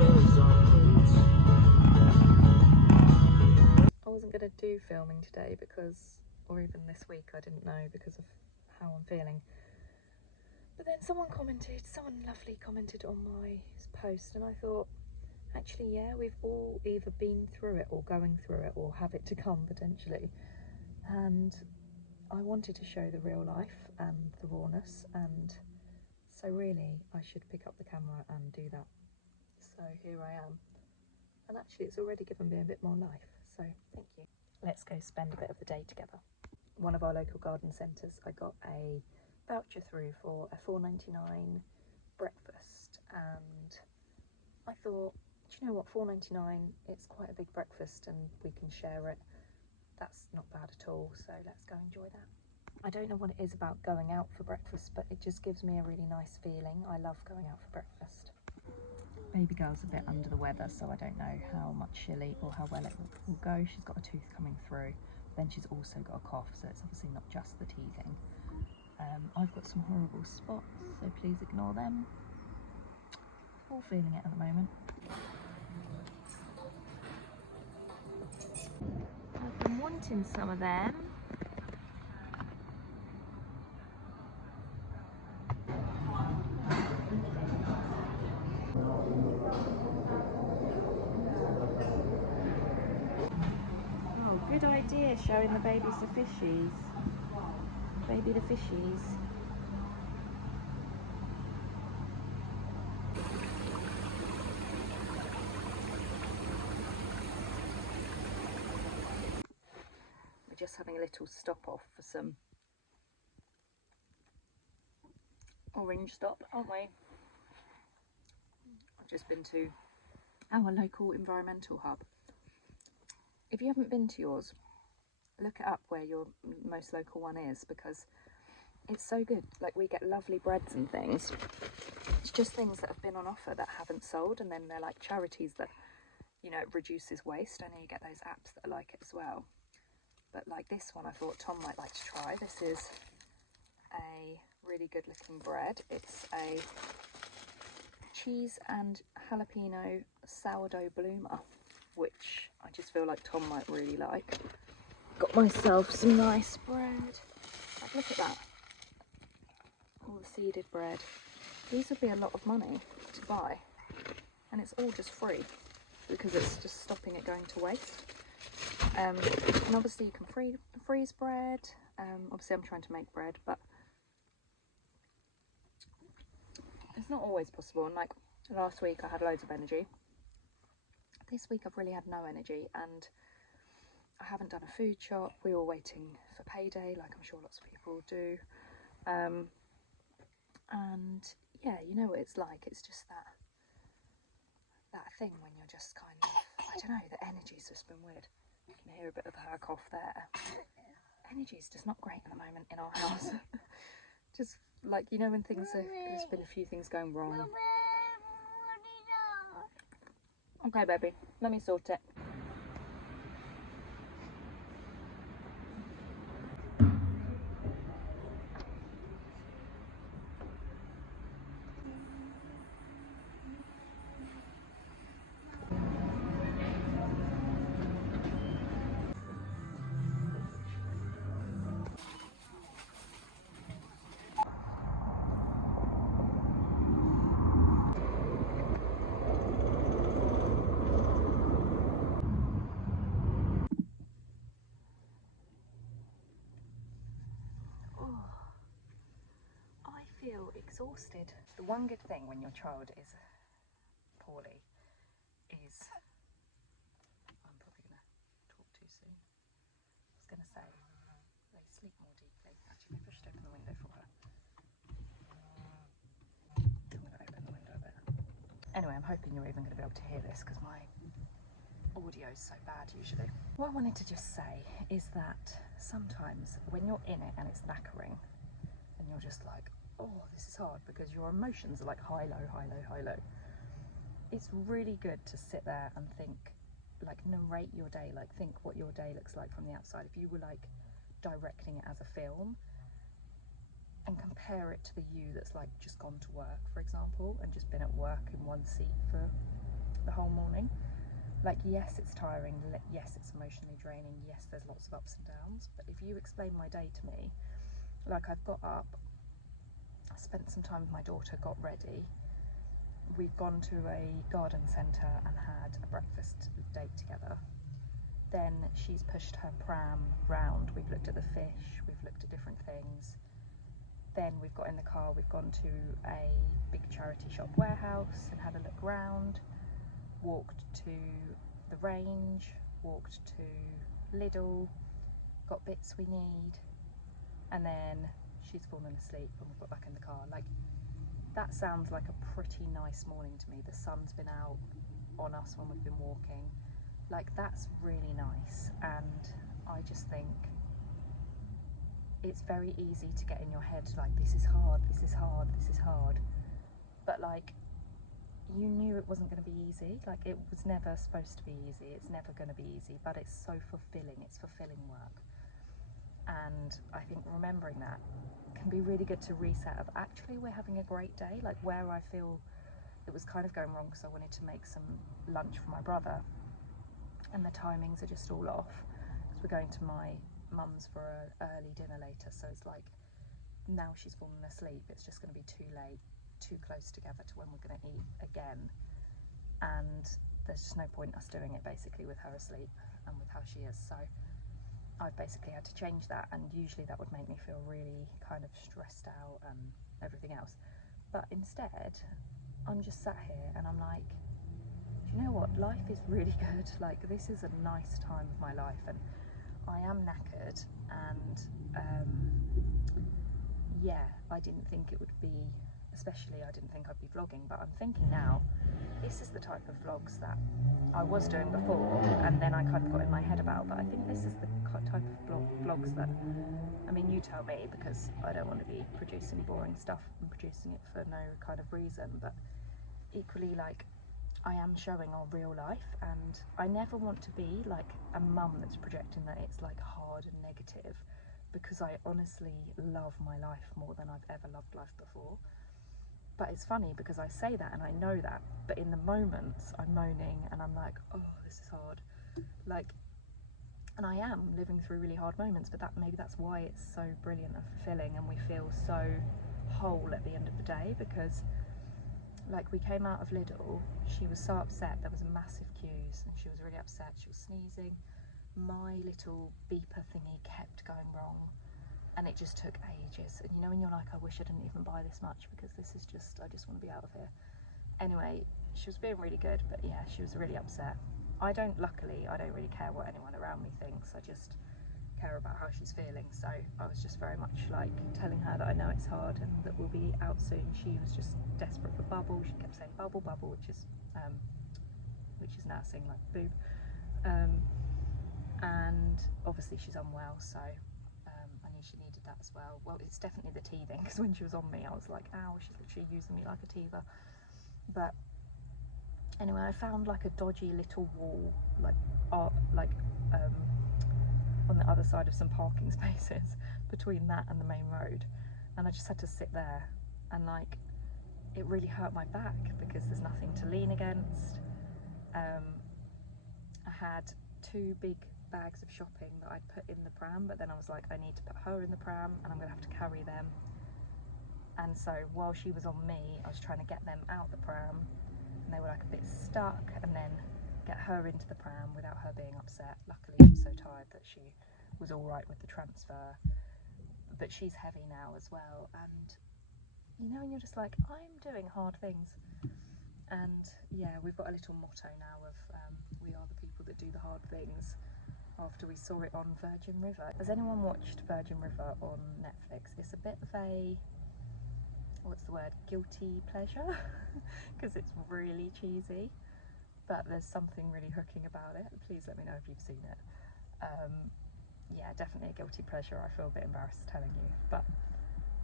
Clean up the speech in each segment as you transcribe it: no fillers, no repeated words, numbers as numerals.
I wasn't going to do filming today because, or even this week, I didn't know because of how I'm feeling. But then someone lovely commented on my post, and I thought, actually, yeah, we've all either been through it or going through it or have it to come potentially. And I wanted to show the real life and the rawness, and so really I should pick up the camera and do that. So here I am. And actually it's already given me a bit more life, so thank you. Let's go spend a bit of the day together. One of our local garden centres, I got a voucher through for a $4.99 breakfast, and I thought, do you know what, $4.99, it's quite a big breakfast and we can share it. That's not bad at all, so let's go enjoy that. I don't know what it is about going out for breakfast, but it just gives me a really nice feeling. I love going out for breakfast. Baby girl's a bit under the weather, so I don't know how much she'll eat or how well it will go. She's got a tooth coming through, then she's also got a cough, so it's obviously not just the teething. I've got some horrible spots, so please ignore them. All feeling it at the moment. I've been wanting some of them. Oh, good idea, showing the babies the fishies. Baby the fishies. We're just having a little stop off for some orange stop, aren't we? I've just been to our local environmental hub. If you haven't been to yours, look it up where your most local one is, because it's so good. Like, we get lovely breads and things. It's just things that have been on offer that haven't sold, and then they're like charities that, you know, it reduces waste. I know you get those apps that are like it as well. But like this one, I thought Tom might like to try. This is a really good looking bread. It's a cheese and jalapeno sourdough bloomer, which I just feel like Tom might really like. Got myself some nice bread. Like, look at that. All the seeded bread. These would be a lot of money to buy, and it's all just free because it's just stopping it going to waste. And obviously you can freeze bread. Obviously I'm trying to make bread, but it's not always possible. And like last week I had loads of energy. This week I've really had no energy, and I haven't done a food shop. We were waiting for payday, like I'm sure lots of people do. And yeah, you know what it's like. It's just that thing when you're just kind of, I don't know, the energy's just been weird. You can hear a bit of her cough there. Energy's just not great at the moment in our house. Just like, you know, when things are, there's been a few things going wrong. Okay, baby, let me sort it. I feel exhausted. The one good thing when your child is poorly is, I'm probably going to talk too soon. I was going to say, they sleep more deeply. Actually, maybe I should open the window for her. I'm going to open the window a bit. Anyway, I'm hoping you're even going to be able to hear this because my audio is so bad usually. What I wanted to just say is that sometimes when you're in it and it's knackering and you're just like, oh, this is hard, because your emotions are like high, low, high, low, high, low. It's really good to sit there and think, like narrate your day, like think what your day looks like from the outside. If you were like directing it as a film, and compare it to the you that's like just gone to work, for example, and just been at work in one seat for Like, yes, it's tiring, yes, it's emotionally draining, yes, there's lots of ups and downs, but if you explain my day to me, like, I've got up, spent some time with my daughter, got ready, we've gone to a garden centre and had a breakfast date together. Then she's pushed her pram round, we've looked at the fish, we've looked at different things. Then we've got in the car, we've gone to a big charity shop warehouse and had a look round, walked to the range, walked to Lidl, got bits we need, and then she's fallen asleep and we've got back in the car. Like, that sounds like a pretty nice morning to me. The sun's been out on us when we've been walking. Like, that's really nice, and I just think it's very easy to get in your head like, this is hard, this is hard, this is hard, but like, you knew it wasn't going to be easy. Like, it was never supposed to be easy, it's never going to be easy, but it's so fulfilling, it's fulfilling work. And I think remembering that can be really good to reset of, actually, we're having a great day. Like, where I feel it was kind of going wrong because I wanted to make some lunch for my brother and the timings are just all off because we're going to my mum's for an early dinner later, so it's like, now she's fallen asleep, it's just going to be too late, too close together to when we're going to eat again, and there's just no point us doing it basically with her asleep and with how she is. So I've basically had to change that, and usually that would make me feel really kind of stressed out and everything else, but instead I'm just sat here and I'm like, do you know what, life is really good. Like, this is a nice time of my life, and I am knackered, and yeah, I didn't think it would be, especially I didn't think I'd be vlogging, but I'm thinking now, this is the type of vlogs that I was doing before, and then I kind of got in my head about, but I think this is the type of vlogs that, I mean, you tell me, because I don't want to be producing boring stuff and producing it for no kind of reason, but equally, like, I am showing our real life, and I never want to be like a mum that's projecting that it's like hard and negative, because I honestly love my life more than I've ever loved life before. But it's funny because I say that and I know that, but in the moments I'm moaning and I'm like, oh, this is hard. Like, and I am living through really hard moments, but maybe that's why it's so brilliant and fulfilling, and we feel so whole at the end of the day, because like, we came out of Lidl, she was so upset, there was massive queues, and she was really upset, she was sneezing, my little beeper thingy kept going wrong, and it just took ages, and you know when you're like, I wish I didn't even buy this much, because this is just, I just want to be out of here. Anyway, she was being really good, but yeah, she was really upset. Luckily, I don't really care what anyone around me thinks, I just care about how she's feeling, so I was just very much like telling her that I know it's hard and that we'll be out soon. She was just desperate for bubble, she kept saying bubble bubble, which is nursing, like boob, and obviously she's unwell, so I knew she needed that as well. Well, it's definitely the teething, because when she was on me I was like, ow, she's literally using me like a teether. But anyway, I found like a dodgy little wall, like on the other side of some parking spaces between that and the main road, and I just had to sit there, and like, it really hurt my back because there's nothing to lean against. I had 2 big bags of shopping that I'd put in the pram, but then I was like, I need to put her in the pram and I'm gonna have to carry them, and so while she was on me I was trying to get them out the pram, and they were like a bit stuck, and then get her into the pram without her being upset. Luckily she was so tired that she was all right with the transfer, but she's heavy now as well, and you know, and you're just like, I'm doing hard things. And yeah, we've got a little motto now of we are the people that do the hard things, after we saw it on Virgin River. Has anyone watched Virgin River on Netflix? It's a bit of a, what's the word, guilty pleasure, because it's really cheesy, but there's something really hooking about it. Please let me know if you've seen it. Yeah, definitely a guilty pleasure. I feel a bit embarrassed telling you, but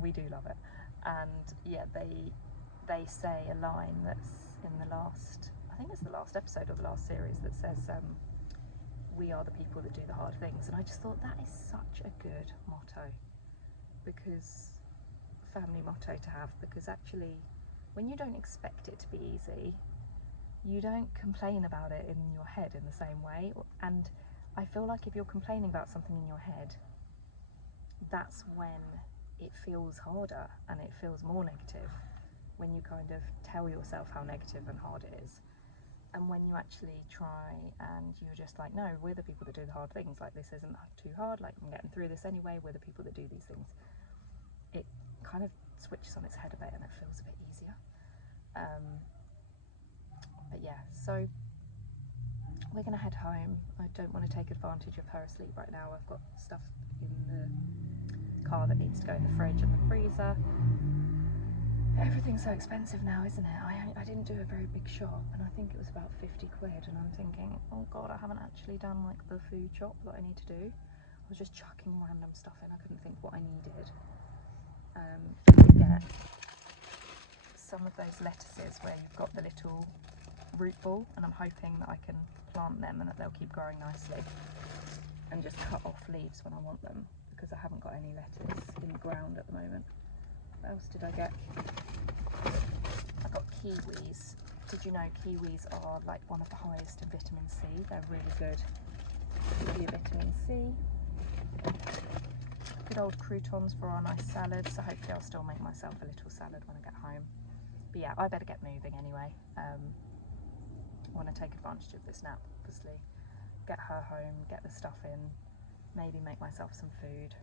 we do love it. And yeah, they say a line that's in the last, I think it's the last episode of the last series, that says, we are the people that do the hard things. And I just thought that is such a good motto, because family motto to have, because actually when you don't expect it to be easy, you don't complain about it in your head in the same way. And I feel like if you're complaining about something in your head, that's when it feels harder and it feels more negative, when you kind of tell yourself how negative and hard it is. And when you actually try and you're just like, no, we're the people that do the hard things, like this isn't too hard, like I'm getting through this anyway, we're the people that do these things, it kind of switches on its head a bit and it feels a bit easier. But yeah, so we're gonna head home. I don't want to take advantage of her asleep right now. I've got stuff in the car that needs to go in the fridge and the freezer. Everything's so expensive now, isn't it? I didn't do a very big shop and I think it was about 50 quid, and I'm thinking, oh god, I haven't actually done like the food shop that I need to do. I was just chucking random stuff in, I couldn't think what I needed. Yeah, some of those lettuces where you've got the little root ball, and I'm hoping that I can plant them and that they'll keep growing nicely, and just cut off leaves when I want them, because I haven't got any lettuce in the ground at the moment. What else did I get? I got kiwis. Did you know kiwis are like one of the highest in vitamin C? They're really good for your vitamin C. Good old croutons for our nice salad, so hopefully I'll still make myself a little salad when I get home. But yeah, I better get moving anyway. I want to take advantage of this nap, obviously. Get her home, get the stuff in, maybe make myself some food.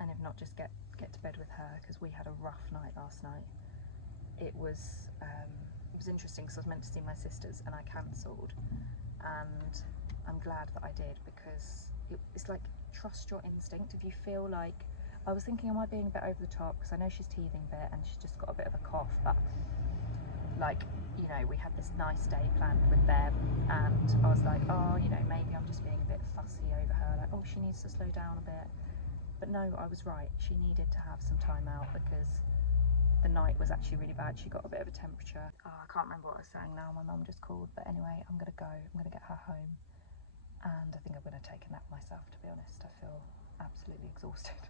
And if not, just get to bed with her, because we had a rough night last night. It was interesting because I was meant to see my sisters and I cancelled, and I'm glad that I did, because it's like, trust your instinct. If you feel like, I was thinking, am I being a bit over the top, because I know she's teething a bit and she's just got a bit of a cough, but like, you know, we had this nice day planned with them, and I was like, oh, you know, maybe I'm just being a bit fussy over her, like, oh, she needs to slow down a bit. But no, I was right, she needed to have some time out, because the night was actually really bad. She got a bit of a temperature. Oh, I can't remember what I was saying now, my mum just called. But anyway, I'm gonna go, I'm gonna get her home, and I think I'm gonna take a nap myself, to be honest. I feel absolutely exhausted.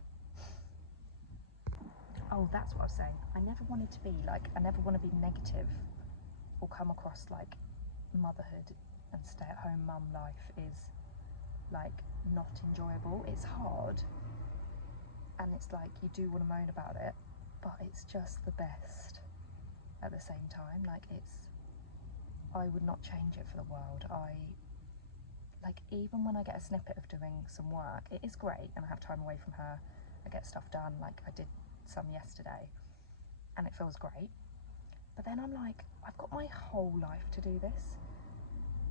Oh, that's what I was saying. I never wanted to be like, I never want to be negative or come across like motherhood and stay-at-home mum life is like not enjoyable. It's hard, and it's like you do want to moan about it, but it's just the best at the same time. Like, I would not change it for the world. Like, even when I get a snippet of doing some work, it is great, and I have time away from her, I get stuff done, like I did some yesterday, and it feels great. But then I'm like, I've got my whole life to do this,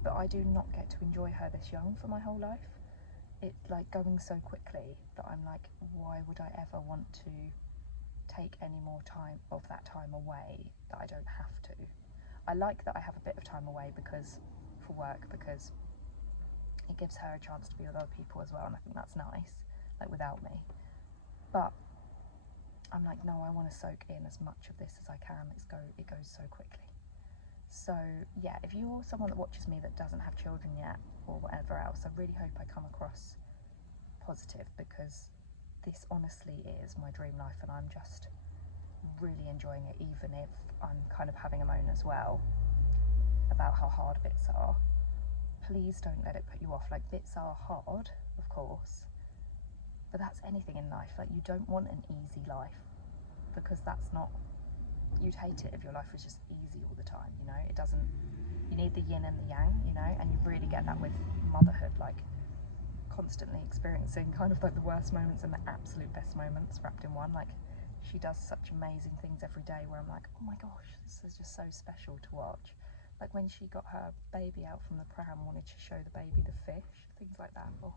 but I do not get to enjoy her this young for my whole life. It's like going so quickly that I'm like, why would I ever want to take any more time of that time away that I don't have to? I like that I have a bit of time away for work, because it gives her a chance to be with other people as well, and I think that's nice, like without me. But I'm like, no, I want to soak in as much of this as I can. It goes so quickly. So yeah, if you're someone that watches me that doesn't have children yet, or whatever else, I really hope I come across positive, because this honestly is my dream life, and I'm just really enjoying it, even if I'm kind of having a moan as well about how hard bits are. Please don't let it put you off. Like, bits are hard, of course, but that's anything in life. Like, you don't want an easy life, because that's not, you'd hate it if your life was just easy all the time, you know? It doesn't, you need the yin and the yang, you know, and you really get that with motherhood, like constantly experiencing kind of like the worst moments and the absolute best moments wrapped in one. Like, she does such amazing things every day where I'm like, oh my gosh, this is just so special to watch. Like when she got her baby out from the pram, wanted to show the baby the fish, things like that. Oh,